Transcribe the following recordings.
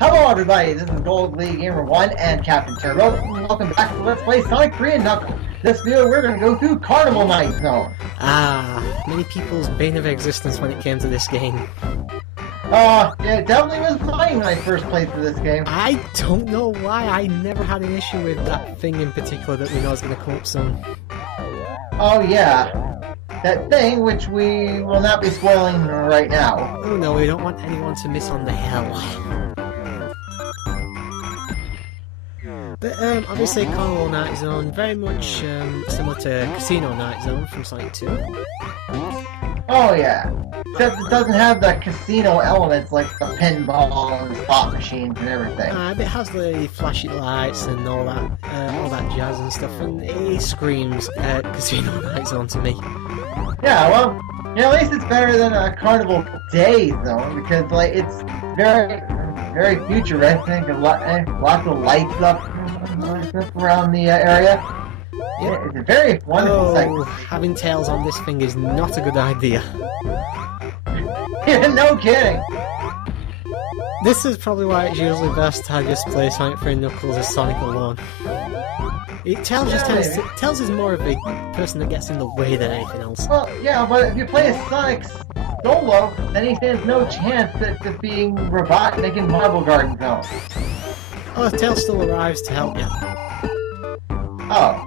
Hello everybody, this is Gold League Gamer 1 and Captain Turbo, and welcome back to Let's Play Sonic 3 and Knuckles. This video we're going to go through Carnival Night Zone. Many people's bane of existence when it came to this game. Yeah, it definitely was mine when I first played through this game. I don't know why, I never had an issue with that thing in particular that we know is going to come up soon. Oh yeah, that thing which we will not be spoiling right now. Oh no, we don't want anyone to miss on the hell. But obviously Carnival Night Zone, very much similar to Casino Night Zone from Sonic 2. Oh yeah, except it doesn't have the casino elements like the pinball and slot machines and everything. It has the flashy lights and all that jazz and stuff, and it screams Casino Night Zone to me. Yeah, well, at least it's better than a Carnival Day Zone because like it's very futuristic and lots of lights up around the area. Yeah, it's a very wonderful segment. Having tails on this thing is not a good idea. Yeah, no kidding. This is probably why it's usually best to just play Sonic 3 and Knuckles as Sonic alone. Tails is more of a person that gets in the way than anything else. Well, yeah, but if you play as Sonic solo, then he stands no chance at being robotic in Marble Garden Zone. Oh, Tails still arrives to help you. Oh.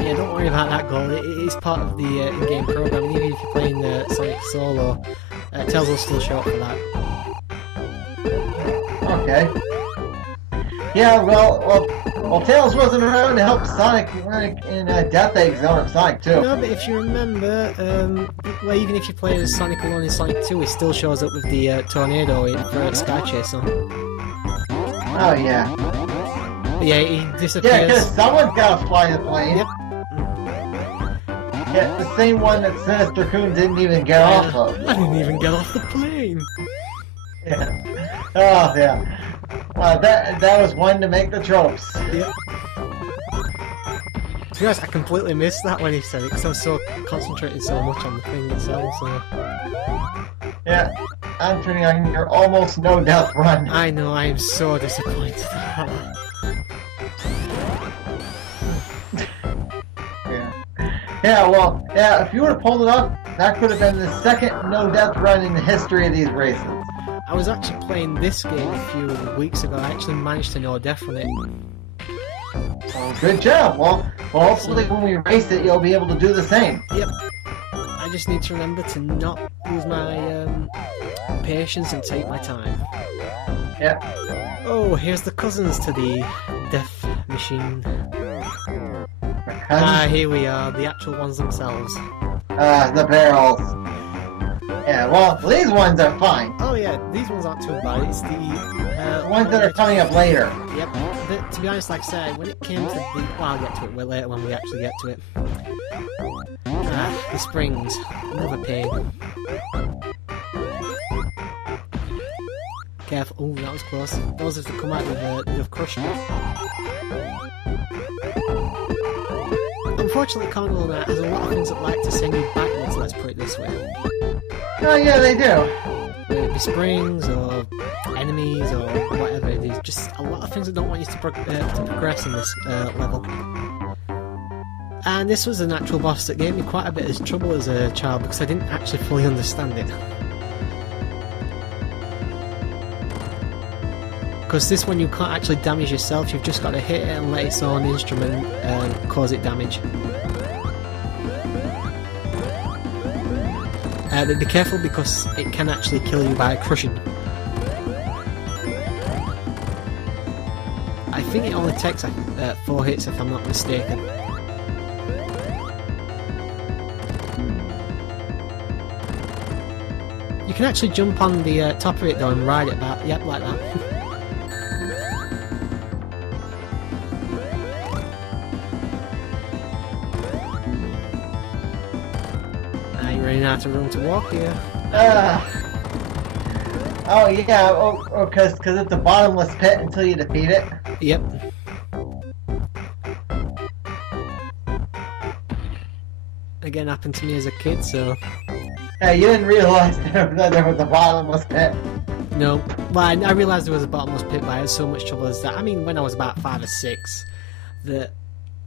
Yeah, don't worry about that goal. It is part of the in-game program. Even if you're playing Sonic solo, Tails will still show up for that. Okay. Yeah, well, Tails wasn't around to help Sonic in Death Egg Zone of Sonic 2. No, but if you remember, well, even if you play as Sonic alone in Sonic 2, he still shows up with the tornado for Sky Chase on. Oh, yeah. Yeah, he disappears. Yeah, because someone's got to fly the plane. Yep. Yeah, the same one that Sinister Coon didn't even get off of. I didn't even get off the plane. Yeah. Oh, yeah. Well, that was one to make the tropes. Yep. To be honest, I completely missed that when he said it because I was so concentrating so much on the thing itself. So. Yeah, I'm turning on your almost no death run. I know, I am so disappointed. Yeah, well, yeah, if you would have pulled it off, that could have been the second no-death run in the history of these races. I was actually playing this game a few weeks ago. I actually managed to no-death run it. Oh, good job. Well, hopefully when we race it, you'll be able to do the same. Yep. I just need to remember to not lose my patience and take my time. Yep. Oh, here's the cousins to the death machine. Here we are, the actual ones themselves. The barrels. Yeah, well, these ones are fine. Oh yeah, these ones aren't too bad. It's the ones that are coming up later. Yep. But to be honest, like I said, when it came to the... Well, I'll get to it later when we actually get to it. The springs. Another pain. Careful. Oh, that was close. Those have to come out with crushing. Unfortunately, Carnival Night has a lot of things that like to send you backwards, let's put it this way. Oh yeah, they do. Whether it be springs, or enemies, or whatever it is. Just a lot of things that don't want you to progress in this level. And this was an actual boss that gave me quite a bit of trouble as a child because I didn't actually fully understand it. Because this one you can't actually damage yourself, you've just got to hit it and let its own instrument cause it damage. But be careful because it can actually kill you by crushing. I think it only takes 4 hits if I'm not mistaken. You can actually jump on the top of it though and ride it back, yep, like that. Running out of room to walk here. Oh yeah, because it's a bottomless pit until you defeat it. Yep. Again, happened to me as a kid, so... Yeah, you didn't realize that there was a bottomless pit. No. Well, I realised there was a bottomless pit, but I had so much trouble as that. I mean, when I was about 5 or 6, that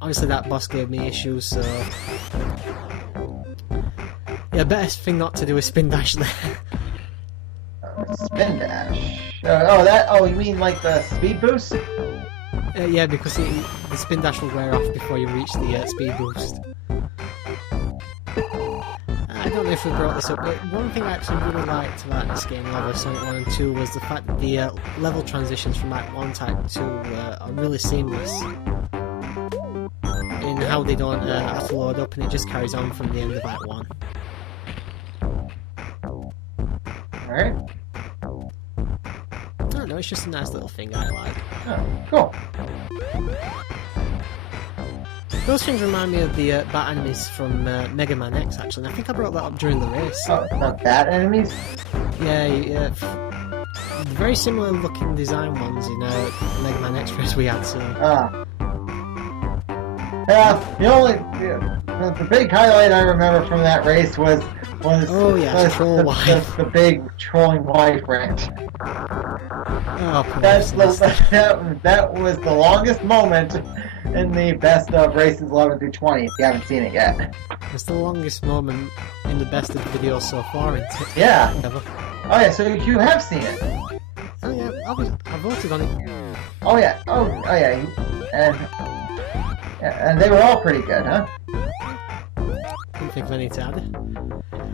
obviously that boss gave me issues, so... Yeah, best thing not to do is spin dash there. Spin dash. Oh, you mean like the speed boost? Yeah, because the spin dash will wear off before you reach the speed boost. I don't know if we brought this up, but one thing I actually really liked about this game, level Sonic 1 and 2, was the fact that the level transitions from Act 1 to Act 2 are really seamless in how they don't have to load up, and it just carries on from the end of Act 1. Alright. I don't know, it's just a nice little thing I like. Oh, cool. Those things remind me of the bat enemies from Mega Man X, actually, and I think I brought that up during the race. Oh, not bat enemies? Yeah, very similar looking design ones in Mega Man X race we had, so... Yeah, the big highlight I remember from that race was the big trolling wife rant. Oh, that was the longest moment in the best of races 11 through 20. If you haven't seen it yet, it's the longest moment in the best of the videos so far, isn't it? Yeah. Ever. Oh yeah, so you have seen it. Oh yeah, I voted on it. Oh yeah. And they were all pretty good, huh? Couldn't think of any to add.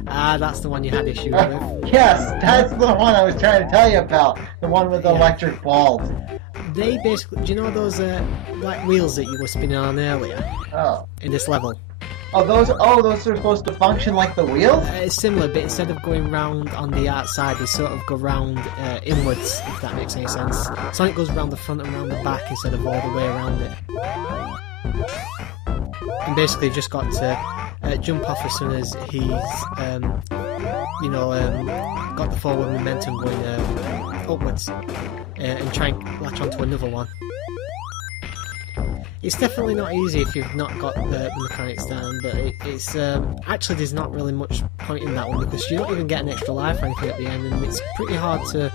Ah, that's the one you had issue with. Yes, that's the one I was trying to tell you about. The one with the electric balls. They basically, do you know those like wheels that you were spinning on earlier? Oh. In this level. Those are supposed to function like the wheels? It's similar, but instead of going round on the outside, they sort of go round inwards, if that makes any sense. Sonic goes round the front and round the back instead of all the way around it. And basically, you've just got to jump off as soon as he's, got the forward momentum going upwards, and try and latch onto another one. It's definitely not easy if you've not got the mechanics down, but it's actually there's not really much point in that one because you don't even get an extra life or anything at the end, and it's pretty hard to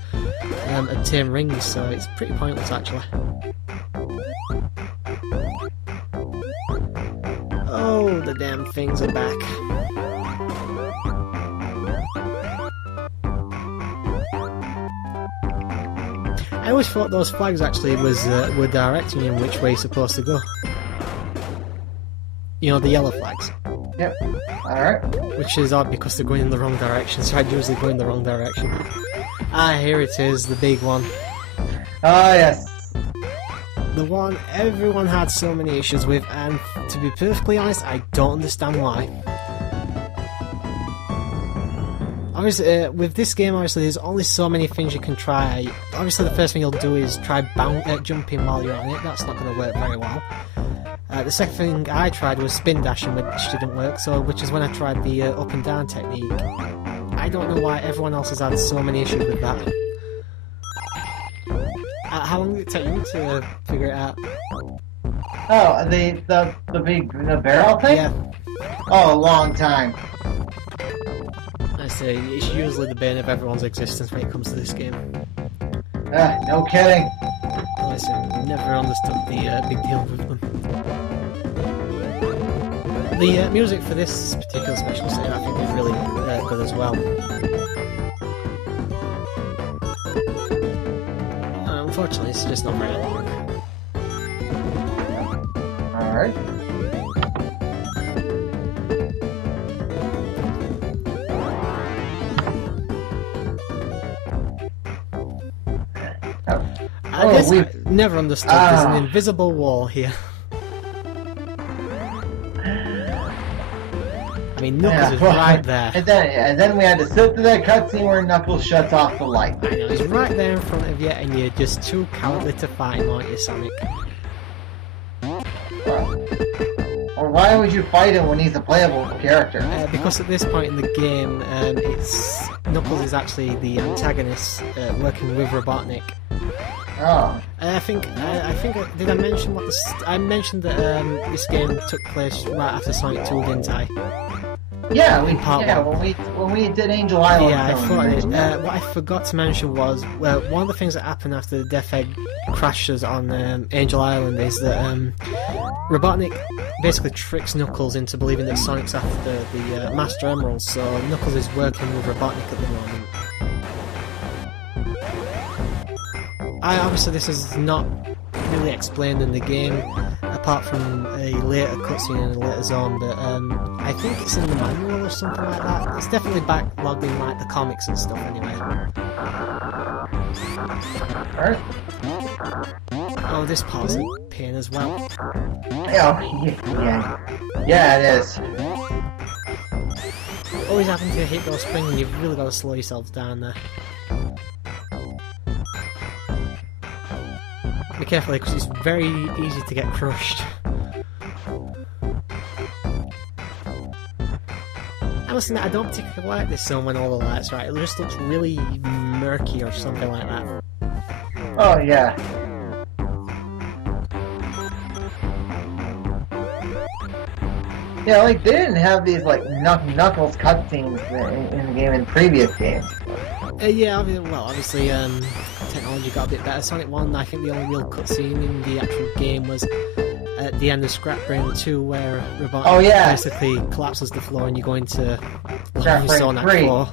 obtain rings, so it's pretty pointless actually. Oh, the damn things are back. I always thought those flags actually were directing you in which way you're supposed to go. You know, the yellow flags. Yep. Alright. Which is odd because they're going in the wrong direction, so I'd usually go in the wrong direction. Ah, here it is, the big one. Ah, yes. The one everyone had so many issues with, and to be perfectly honest, I don't understand why. Obviously, with this game, obviously, there's only so many things you can try. Obviously, the first thing you'll do is try jumping while you're on it. That's not going to work very well. The second thing I tried was spin dashing, which didn't work, which is when I tried the up and down technique. I don't know why everyone else has had so many issues with that. How long did it take you to figure it out? Oh, the barrel thing? Yeah. Oh, a long time. I say, it's usually the bane of everyone's existence when it comes to this game. No kidding. Listen, never understood the big deal with them. The music for this particular special stage I think is really good as well. Unfortunately, it's just not very long. Alright. I guess I never understood there's an invisible wall here. I mean, Knuckles is right there. And then we had to sit through that cutscene where Knuckles shuts off the light. I know, he's right there in front of you, and you're just too cowardly to fight him, aren't you, Sonic? Or why would you fight him when he's a playable character? Because at this point in the game, Knuckles is actually the antagonist, working with Robotnik. Oh. I think did I mention I mentioned that this game took place right after Sonic 2, didn't I? Yeah, in part one. when we did Angel Island. Yeah, I thought it. Yeah. What I forgot to mention was one of the things that happened after the Death Egg crashes on Angel Island is that Robotnik basically tricks Knuckles into believing that Sonic's after the Master Emeralds, so Knuckles is working with Robotnik at the moment. Obviously this is not really explained in the game, apart from a later cutscene in a later zone, but I think it's in the manual or something like that. It's definitely backlogged in like the comics and stuff anyway. Alright. Oh, this part's a pain as well. Yeah, it is. Always having to hit those springs and you've really got to slow yourselves down there. Be careful because it's very easy to get crushed. I must admit, I don't particularly like this zone when all the lights are right. It just looks really murky or something like that. Oh, yeah. Yeah, like, they didn't have these, like, Knuckles cutscenes in the game in previous games. Yeah, obviously, technology got a bit better. Sonic 1, I think the only real cutscene in the actual game was at the end of Scrap Brain 2, where Robotnik basically collapses the floor and you go into Sonic 4.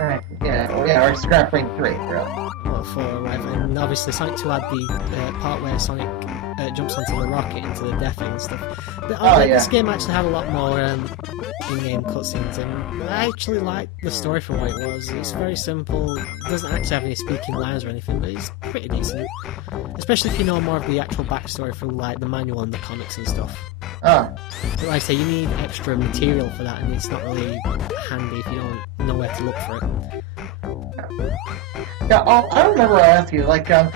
Or Scrap Brain 3, really. Or 4, right. And obviously Sonic 2 had the part where Sonic jumps onto the rocket into the Death Egg and stuff. But this game actually had a lot more in-game cutscenes, and I actually like the story for what it was. It's very simple, it doesn't actually have any speaking lines or anything, but it's pretty decent. Especially if you know more of the actual backstory from like the manual and the comics and stuff. But like I say, you need extra material for that, and it's not really handy if you don't know where to look for it. Yeah, I remember I asked you, like, have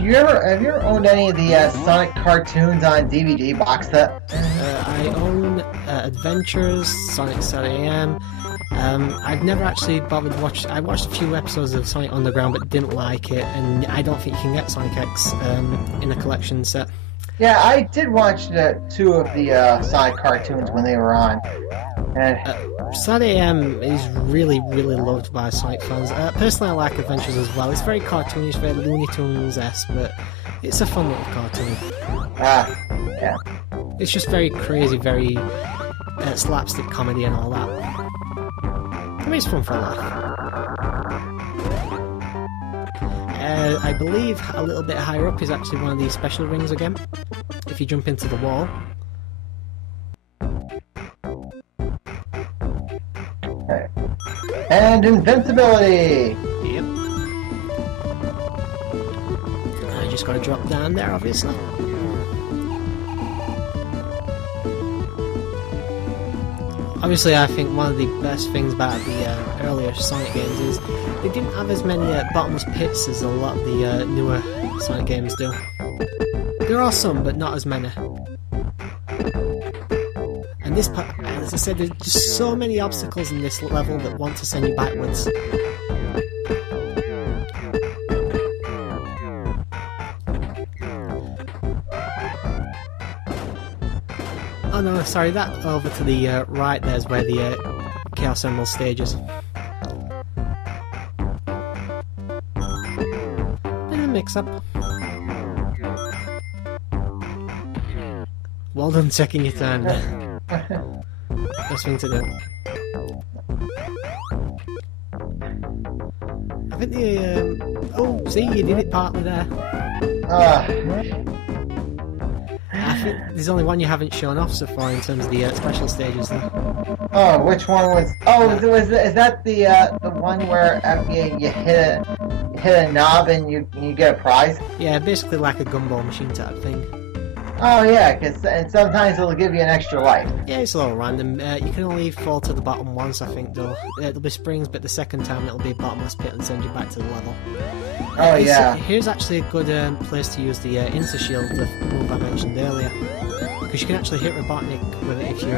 you ever owned any of the Sonic cartoons on DVD box set? I own Adventures, Sonic 7 AM. I've never actually bothered to watch. I watched a few episodes of Sonic Underground, but didn't like it, and I don't think you can get Sonic X in a collection set. Yeah, I did watch 2 of the Sonic cartoons when they were on. Saturday AM is really, really loved by Sonic fans. Personally, I like Adventures as well. It's very cartoonish, very Looney Tunes-esque, but it's a fun little cartoon. Yeah. It's just very crazy, very slapstick comedy and all that. I mean, it's fun for a laugh. I believe a little bit higher up is actually one of these special rings again. If you jump into the wall. And invincibility! Yep. I just gotta drop down there, obviously. Obviously, I think one of the best things about the earlier Sonic games is they didn't have as many bottomless pits as a lot of the newer Sonic games do. There are some, but not as many. And this part, as I said, there's just so many obstacles in this level that want to send you backwards. Oh no, sorry, that over to the right there's where the Chaos Emerald stage is. Bit of a mix-up. Well done checking your time there. Best thing to do. I think the... oh, see, you did it partly there. I think there's only one you haven't shown off so far in terms of the special stages though. Oh, which one was... oh, is that the one where after you hit a knob and you get a prize? Yeah, basically like a gumball machine type thing. Oh yeah, and sometimes it'll give you an extra life. Yeah, it's a little random. You can only fall to the bottom once, I think, though. There'll be springs, but the second time it'll be a bottomless pit and send you back to the level. Oh yeah. Here's actually a good place to use the Insta-Shield, the move I mentioned earlier. Because you can actually hit Robotnik with it if you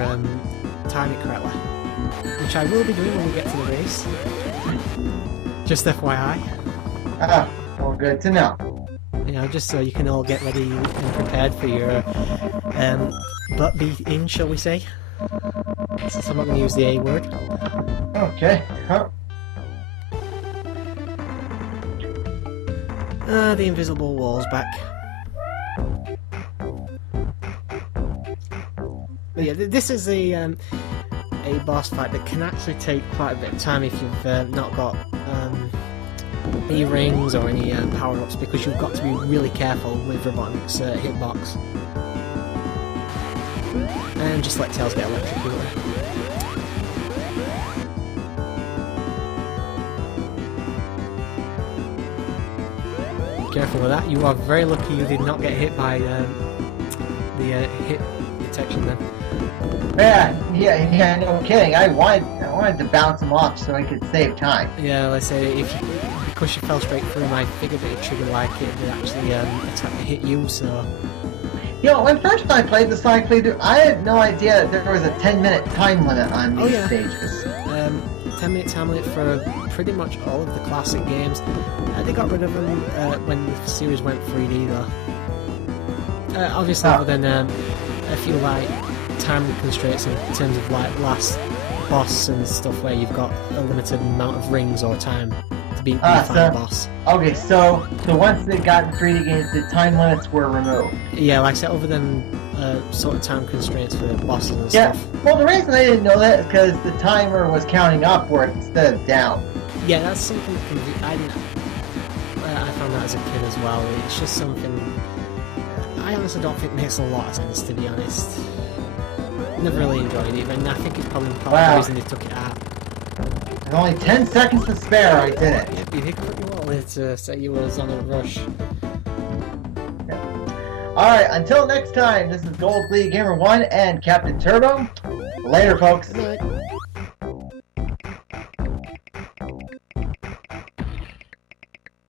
time it correctly. Which I will be doing when we get to the race. Just FYI. Well, good to know. You know, just so you can all get ready and prepared for your butt beating, shall we say? Since I'm not going to use the A word. Okay. Huh. The invisible wall's back. But yeah, this is a boss fight that can actually take quite a bit of time if you've not got any rings or any power-ups, because you've got to be really careful with Robotnik's hitbox. And just let Tails get electrocuted. Careful with that. You are very lucky you did not get hit by the hit detection then. Yeah, no kidding. I wanted to bounce him off so I could save time. Yeah, let's say because you fell straight through him, I figured it triggered like it did actually hit you. So. You know, when first I played the Sonic playthrough, I had no idea that there was a 10-minute time limit on these stages. 10-minute time limit for pretty much all of the classic games. They got rid of them when the series went 3D though. Obviously, other than a few like time constraints in terms of like last boss and stuff where you've got a limited amount of rings or time to beat the final boss. Okay, so once they got in 3D games, the time limits were removed. Yeah, like I said, other than sort of time constraints for the bosses and stuff. Well, the reason I didn't know that is because the timer was counting upward instead of down. Yeah, that's something I didn't. I found that as a kid as well. It's just something I honestly don't think makes a lot of sense, to be honest. Never really enjoyed it, and I think it's probably part of the reason they took it out. With only 10 seconds to spare, I did it. Yep, you did what you wanted to say you was on a rush. Alright, until next time, this is Gold League Gamer 1 and Captain Turbo. Later, folks. Good night.